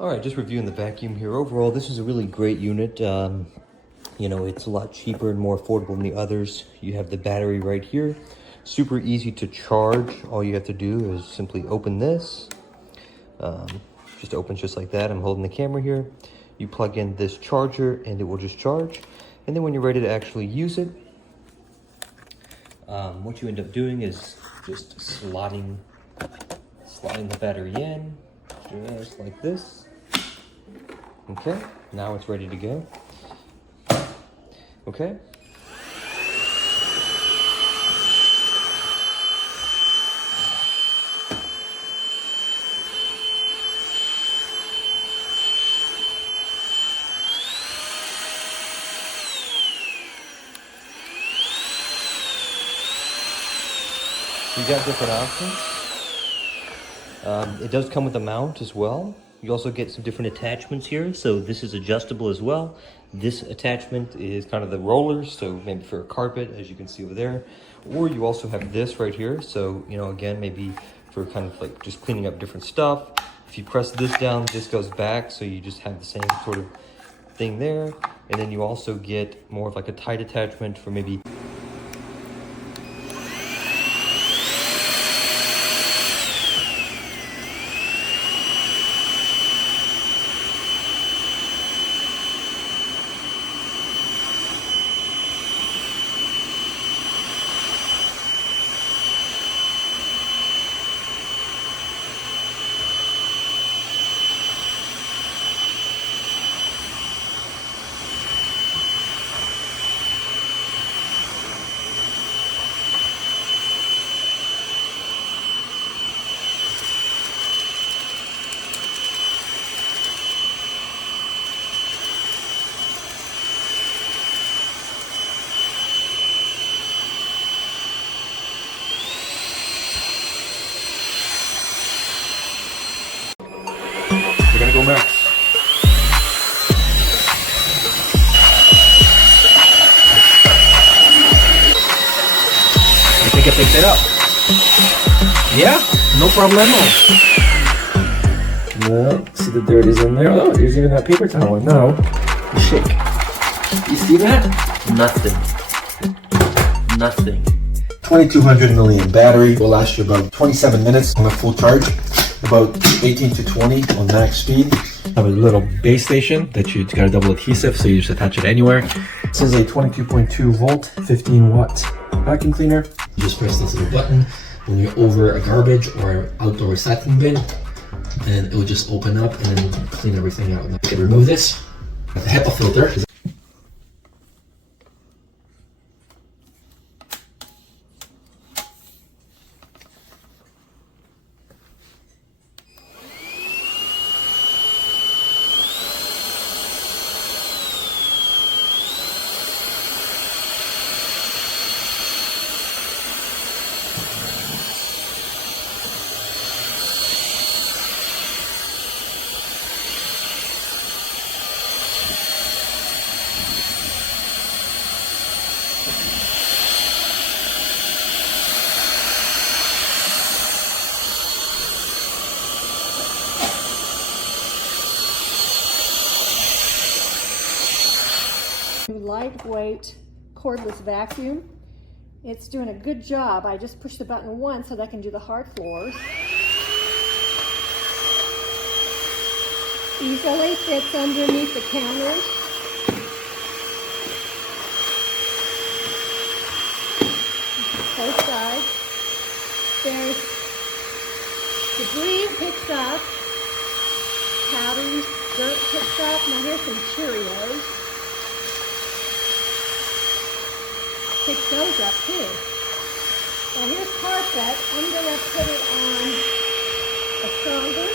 All right, just reviewing the vacuum here. Overall, this is a really great unit. You know, it's a lot cheaper and more affordable than the others. You have the battery right here. Super easy to charge. All you have to do is simply open this. Just opens just like that. I'm holding the camera here. You plug in this charger and it will just charge. And then when you're ready to actually use it, what you end up doing is just slotting the battery in, just like this. Okay, now it's ready to go. Okay. You got different options. It does come with a mount as well. You also get some different attachments here. So this is adjustable as well. This attachment is kind of the rollers, so maybe for a carpet, as you can see over there. Or you also have this right here. So, you know, again, maybe for kind of like just cleaning up different stuff. If you press this down, this goes back, so you just have the same sort of thing there. And then you also get more of like a tight attachment for maybe We're gonna go max. I think I picked it up. Yeah, no problemo. No, see the dirt is in there. Oh, there's even that paper towel. Now, you shake. You see that? Nothing. Nothing. 2200 milliamp battery will last you about 27 minutes on a full charge. About 18 to 20 on max speed. Have a little base station that you got a double adhesive, so you just attach it anywhere. This is a 22.2 volt, 15 watt vacuum cleaner. You just press this little button when you're over a garbage or outdoor recycling bin, and it will just open up and then clean everything out. You can remove this. The HEPA filter. Lightweight cordless vacuum. It's doing a good job. I just push the button once so that I can do the hard floors. Easily fits underneath the counters. Both sides. There's debris picks up. Powdery dirt picks up. Now here's some Cheerios. Pick those up too. Now here's carpet. I'm going to put it on a stronger